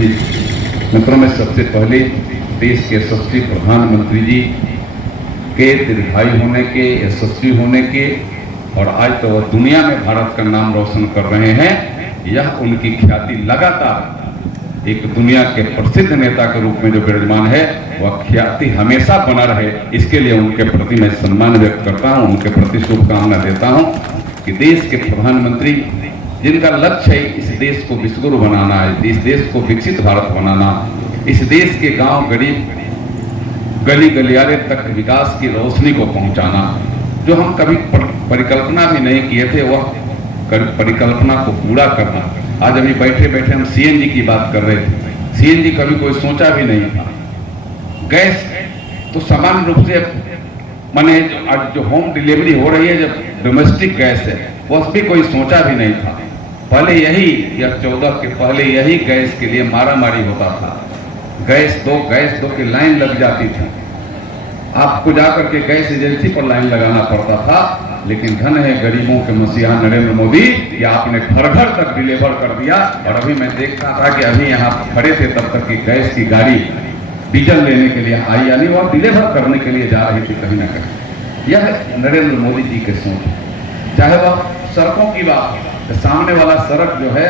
साथी मित्रों में सबसे पहले देश के यशस्वी प्रधानमंत्री जी के दीर्घायु होने के, यशस्वी होने के और आज तो वह दुनिया में भारत का नाम रोशन कर रहे हैं। यह उनकी ख्याति लगातार एक दुनिया के प्रसिद्ध नेता के रूप में जो विराजमान है, वह ख्याति हमेशा बना रहे। इसके लिए उनके प्रति मैं सम्मान व्यक्त करता हूं, उनके प्रति शुभकामना देता हूं कि देश के प्रधानमंत्री जिनका लक्ष्य है इस देश को विश्वगुरु बनाना है, इस देश को विकसित भारत बनाना, इस देश के गांव गरीब गली गलियारे तक विकास की रोशनी को पहुंचाना, जो हम कभी परिकल्पना भी नहीं किए थे, वह परिकल्पना को पूरा करना। आज अभी बैठे बैठे हम सीएनजी की बात कर रहे थे। सीएनजी कभी कोई सोचा भी नहीं था। गैस तो सामान्य रूप से माने आज जो होम डिलीवरी हो रही है, जब डोमेस्टिक गैस है, वह भी कोई सोचा भी नहीं था। पहले यही या 14 के पहले यही गैस के लिए मारामारी होता था। गैस दो की लाइन लग जाती थी, आपको जाकर के गैस एजेंसी पर लाइन लगाना पड़ता था। लेकिन धन है गरीबों के मसीहा नरेंद्र मोदी कि आपने घर घर तक डिलीवर कर दिया। और अभी मैं देखता था कि अभी यहाँ खड़े थे तब तक कि गैस की गाड़ी डीजल लेने के लिए आई, यानी वह डिलीवर करने के लिए जा रही थी कहीं ना कहीं। यह नरेंद्र मोदी जी के सोच। चाहे वह सड़कों की बात, सामने वाला सड़क जो है,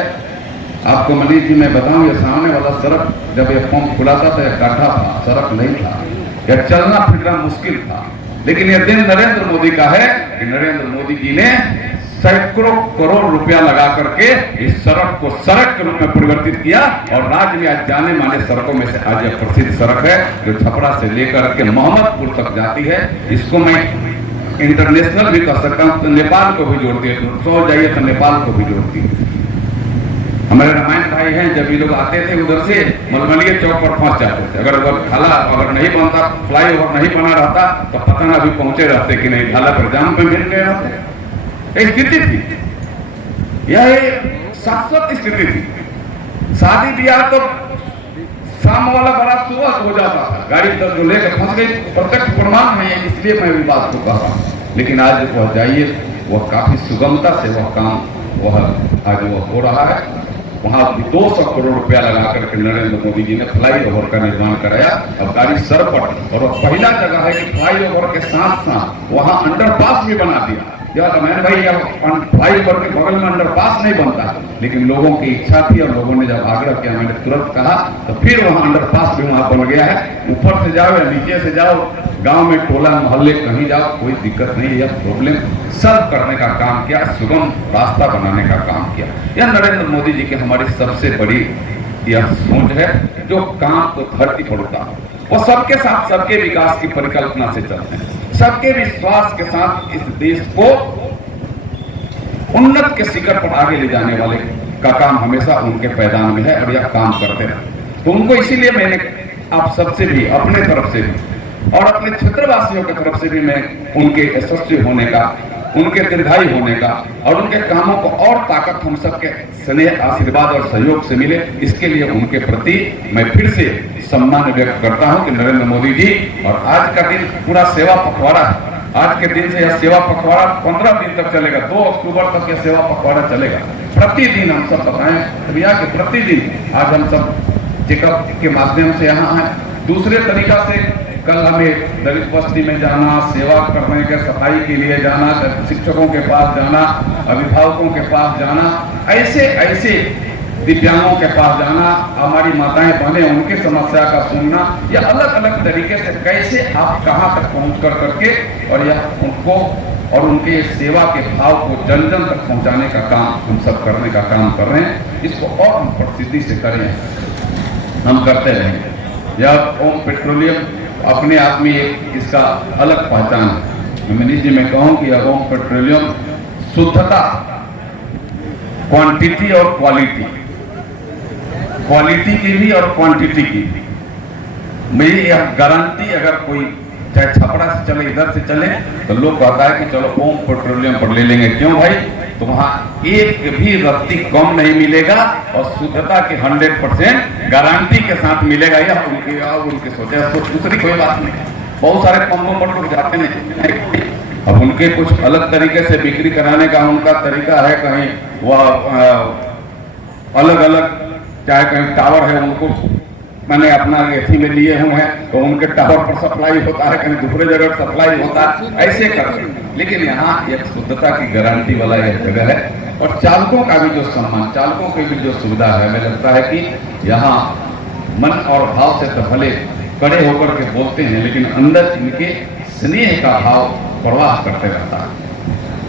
आपको मनीष जी मैं बताऊं, ये सामने वाला सड़क जब ये पंप खुला था तो यह काठा था, सड़क नहीं था, यह चलना फिरना मुश्किल था। लेकिन यह दिन नरेंद्र मोदी का है कि नरेंद्र मोदी जी ने सैकड़ों करोड़ रुपया लगा करके इस सड़क को सड़क के रूप में परिवर्तित किया। और राज्य में आज जाने माने सड़कों में से आज यह प्रसिद्ध सड़क है जो छपरा से लेकर के मोहम्मदपुर तक जाती है। इसको मैं इंटरनेशनल भी कह सकता हूँ, तो नेपाल को भी जोड़ती है, सो जाइए तो नेपाल को भी जोड़ती है। हमारे रामायण भाई हैं, जब ये लोग आते थे उधर से मलमलिया चौक पर पहुंच जाते थे। अगर ढाला अगर नहीं बनता, फ्लाई ओवर नहीं बना रहता तो पता ना अभी पहुंचे रहते कि नहीं, ढाला पर जाम पे मिल गए रहते। एक स्थिति थी, यह शाश्वत स्थिति थी। शादी ब्याह तो शाम वाला बारात सुबह हो जाता था, गाड़ी तक जो लेकर फंस गई, प्रत्यक्ष प्रमाण है, इसलिए मैं भी बात को कह रहा हूँ। लेकिन आज वह जाइए, वह काफी सुगमता से वह काम वह आज वह हो रहा है। वहां 200 करोड़ रुपया लगा करके नरेंद्र मोदी जी ने फ्लाई ओवर का निर्माण कराया। अब गाड़ी सर पर, और वह पहला जगह है कि फ्लाई ओवर के साथ साथ वहां अंडरपास भी बना दिया। मैंने भाई फ्लाई ओवर के बगल में अंडरपास नहीं बनता, लेकिन लोगों की इच्छा थी और लोगों ने जब आग्रह किया, मैंने तुरंत कहा, तो फिर वहां अंडरपास भी वहां बन गया है। ऊपर से जाओ या नीचे से जाओ, गांव में टोला मोहल्ले कहीं जाओ, कोई दिक्कत नहीं। यह प्रॉब्लम सॉल्व करने का काम किया, सुगम रास्ता बनाने का काम किया। यह नरेंद्र मोदी जी की हमारी सबसे बड़ी यह सोच है, जो काम को धरती पर उतारा। वो सबके साथ सबके विकास की परिकल्पना से चलते हैं, सबके विश्वास के साथ इस देश को उन्नत के शिखर पर आगे ले जाने वाले का काम हमेशा उनके पैदान में है और यह काम करते रहे। तो उनको इसीलिए मैंने आप सबसे भी, अपने तरफ से भी और अपने क्षेत्रवासियों की तरफ से भी मैं उनके यशस्वी होने का, उनके दीर्घायु होने का और उनके कामों को और ताकत हम सबके स्नेह, आशीर्वाद और सहयोग से मिले, इसके लिए उनके प्रति मैं फिर से सम्मान व्यक्त करता हूं कि नरेंद्र मोदी जी। और आज का दिन पूरा सेवा पखवाड़ा है। आज के दिन से यह सेवा पखवाड़ा 15 दिन तक चलेगा, 2 अक्टूबर तक यह सेवा पखवाड़ा चलेगा। प्रतिदिन हम सब बताएं भैया कि प्रतिदिन आज हम सब चेकअप के माध्यम से यहाँ हैं। दूसरे तरीका से कल हमें दलित बस्ती में जाना, सेवा करने के, सफाई के लिए जाना, शिक्षकों के पास जाना, अभिभावकों के पास जाना, ऐसे ऐसे दिव्यांगों के पास जाना, हमारी माताएं बहनें उनकी समस्या का सुनना, यह अलग अलग तरीके से कैसे आप कहां तक पहुंच कर करके और यह उनको और उनके सेवा के भाव को जन जन तक पहुंचाने का काम हम सब करने का काम कर रहे हैं। इसको और हम प्रसिद्धि से करें, हम करते रहेंगे। यह ओम पेट्रोलियम अपने आप में एक इसका अलग पहचान है। मनीष जी मैं कहूं कि यह ओम पेट्रोलियम शुद्धता, क्वांटिटी और क्वालिटी, क्वालिटी की भी और क्वांटिटी की भी मेरी यह गारंटी। अगर कोई चाहे छपरा से चले, इधर से चले, तो लोग कहता है कि चलो ओम पेट्रोलियम पर ले लेंगे। क्यों भाई? तो वहां एक भी रत्ती कम नहीं मिलेगा और शुद्धता की 100% गारंटी के साथ मिलेगा। यह उनकी सोच है, दूसरी कोई बात नहीं। बहुत सारे पंपों पर लोग जाते हैं, अब उनके कुछ अलग तरीके से बिक्री कराने का उनका तरीका है, कहीं वह अलग अलग चाहे कहीं टावर है उनको मैंने अपना एथी में लिए हुए हैं तो उनके टावर पर सप्लाई होता है, कहीं दूसरे जगह सप्लाई होता है, ऐसे करते हैं। लेकिन यहाँ एक शुद्धता की गारंटी वाला एक जगह है और चालकों का भी जो सम्मान, चालकों की भी जो सुविधा है, हमें लगता है कि यहाँ मन और भाव से तो भले कड़े होकर के बोलते हैं लेकिन अंदर इनके स्नेह का भाव प्रवाह करते रहता है।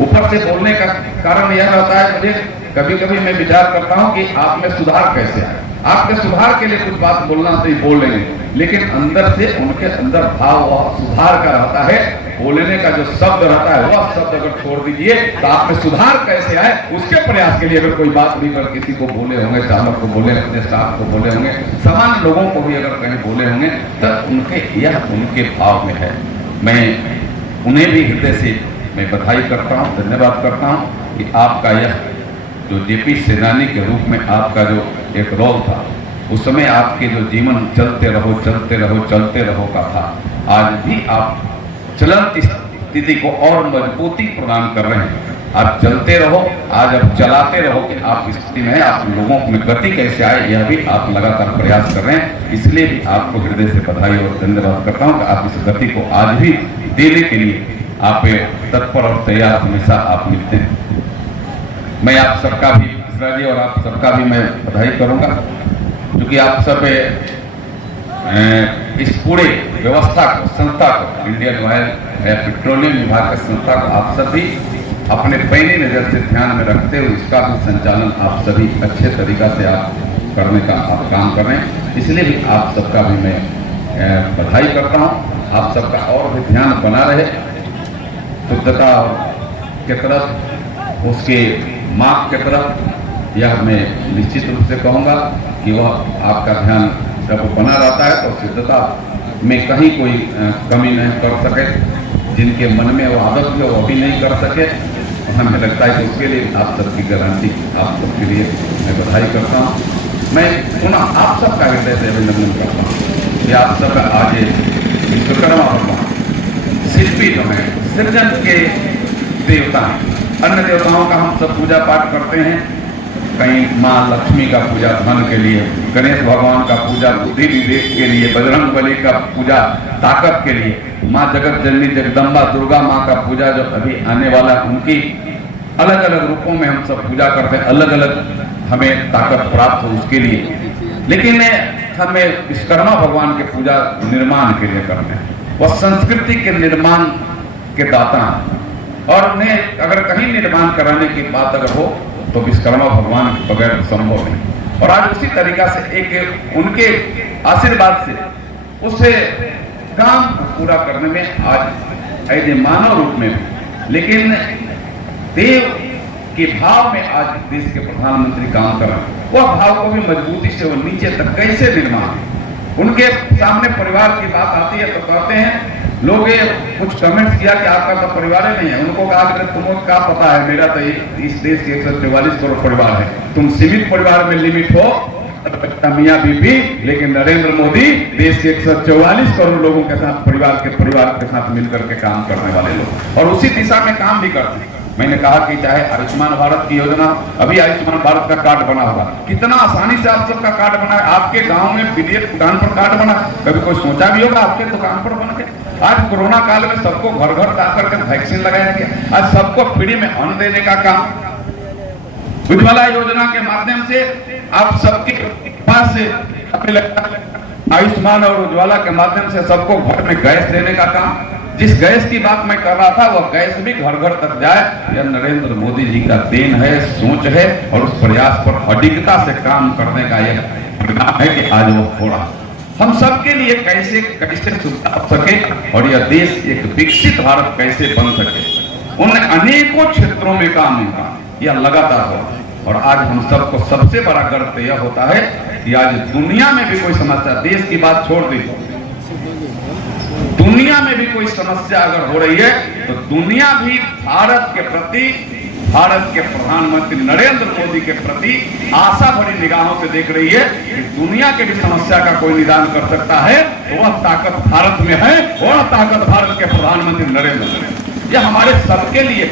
ऊपर से बोलने का कारण यह रहता है, मुझे कभी कभी मैं विचार करता हूं कि आप में सुधार कैसे आए। आपके सुधार के लिए कुछ बात बोलना तो ही बोल लेंगे, लेकिन अंदर से उनके अंदर भाव व सुधार का रहता है। बोलने का जो शब्द रहता है वह शब्द अगर छोड़ दीजिए तो आप में सुधार कैसे आए उसके प्रयास के लिए अगर कोई बात भी कर किसी को बोले होंगे, चालक को बोले, अपने स्टाफ को बोले होंगे, सामान्य लोगों को भी अगर कहीं बोले होंगे तो उनके यह उनके भाव में है। मैं उन्हें भी हृदय से मैं बधाई करता हूँ, धन्यवाद करता हूँ कि आपका यह जो जेपी सेनानी के रूप में आपका जो एक रोल था, उस समय आपके जो जीवन चलते रहो चलते रहो चलते रहो का था, आज भी आप चलंत स्थिति को और मजबूती प्रदान कर रहे हैं। आप चलते रहो, आज आप चलाते रहो कि आप इस स्थिति में, आप लोगों में गति कैसे आए यह भी आप लगातार प्रयास कर रहे हैं। इसलिए भी आपको हृदय से बधाई और धन्यवाद करता हूँ कि आप इस गति को आज भी देने के लिए आप तत्पर और तैयार हमेशा आप मिलते हैं। मैं आप सबका भी मिश्रा जी और आप सबका भी मैं बधाई करूंगा, क्योंकि आप सब इस पूरे व्यवस्था को, संस्था को, इंडियन ऑयल पेट्रोलियम विभाग की संस्था को आप सभी अपने पैनी नजर से ध्यान में रखते हुए इसका भी संचालन आप सभी अच्छे तरीका से आप करने का आप काम कर रहे हैं। इसलिए भी आप सबका भी मैं बधाई करता हूँ। आप सबका और भी ध्यान बना रहे शुद्धता के तरफ, उसके मार्ग के तरफ। यह मैं निश्चित रूप से कहूँगा कि वह आपका ध्यान जब बना रहता है तो शुद्धता में कहीं कोई कमी नहीं कर सके, जिनके मन में वो आदत है वो भी नहीं कर सके। हमें लगता है कि उसके लिए आप सबकी गारंटी, आप सबके लिए मैं बधाई करता हूँ। मैं पुनः आप सबका हृदय से अभिनंदन करता हूँ कि आप सबका आज विश्वकर्मा भगवान शिल्पी जो है, सृजन के देवता हैं। अन्य देवताओं का हम सब पूजा पाठ करते हैं, कहीं माँ लक्ष्मी का पूजा धन के लिए, गणेश भगवान का पूजा बुद्धि विवेक के लिए, बजरंग बली का पूजा ताकत के लिए, माँ जगत जननी जगदम्बा दुर्गा माँ का पूजा जो अभी आने वाला, उनकी अलग अलग रूपों में हम सब पूजा करते हैं, अलग अलग हमें ताकत प्राप्त हो उसके लिए। लेकिन हमें विश्वकर्मा भगवान की पूजा निर्माण के लिए करते हैं। वह संस्कृति के निर्माण के दाता हैं और उन्हें अगर कहीं निर्माण कराने की बात अगर हो तो विश्वकर्मा भगवान के बगैर संभव नहीं। और आज उसी तरीका से एक उनके आशीर्वाद से उसे काम पूरा करने में आज ऐसे मानव रूप में भी, लेकिन देव के भाव में आज देश के प्रधानमंत्री काम कर रहे हैं। वह भाव को भी मजबूती से वो नीचे तक कैसे निर्माण। उनके सामने परिवार की बात आती है तो कहते हैं लोग, कुछ कमेंट्स किया कि आपका तो परिवार ही नहीं है। उनको कहा कि तुमको क्या पता है, मेरा तो इस देश के 144 करोड़ परिवार है, तुम सीमित परिवार में लिमिट हो मियाँ बीबी, लेकिन नरेंद्र मोदी देश के 144 करोड़ लोगों के साथ परिवार के साथ मिलकर के काम करने वाले लोग, और उसी दिशा में काम भी करते हैं। मैंने कहा कि चाहे आयुष्मान भारत की योजना, अभी आयुष्मान भारत का कार्ड बना होगा, कितना आसानी से आप सबका कार्ड बना है। आपके गांव में पीडीएफ दुकान पर कार्ड बना, कभी कोई सोचा भी होगा आपके दुकान पर बन के। आज कोरोना काल में सबको घर घर जाकर के वैक्सीन लगाया गया। आज सबको फ्री में अन्न देने का काम, उज्ज्वला योजना के माध्यम से आप सबके पास से आयुष्मान और उज्ज्वला के माध्यम से सबको घर में गैस देने का काम। जिस गैस की बात मैं कर रहा था वह गैस भी घर घर तक जाए, यह नरेंद्र मोदी जी का देन है, सोच है, और उस प्रयास पर अडिगता से काम करने का यह परिणाम है कि आज वो हो रहा। हम सबके लिए कैसे कैसे सुविधा हो सके और यह देश एक विकसित भारत कैसे बन सके, उन अनेकों क्षेत्रों में काम होगा, यह लगातार हो। और आज हम सबको सबसे बड़ा गर्व यह होता है कि आज दुनिया में भी कोई समस्या, देश की बात छोड़ दी, दुनिया में भी कोई समस्या अगर हो रही है तो दुनिया भी भारत के प्रति, भारत के प्रधानमंत्री नरेंद्र मोदी के प्रति आशा भरी निगाहों से देख रही है कि दुनिया के भी समस्या का कोई निदान कर सकता है तो वह ताकत भारत में है, वह ताकत भारत के प्रधानमंत्री नरेंद्र मोदी। यह हमारे सबके लिए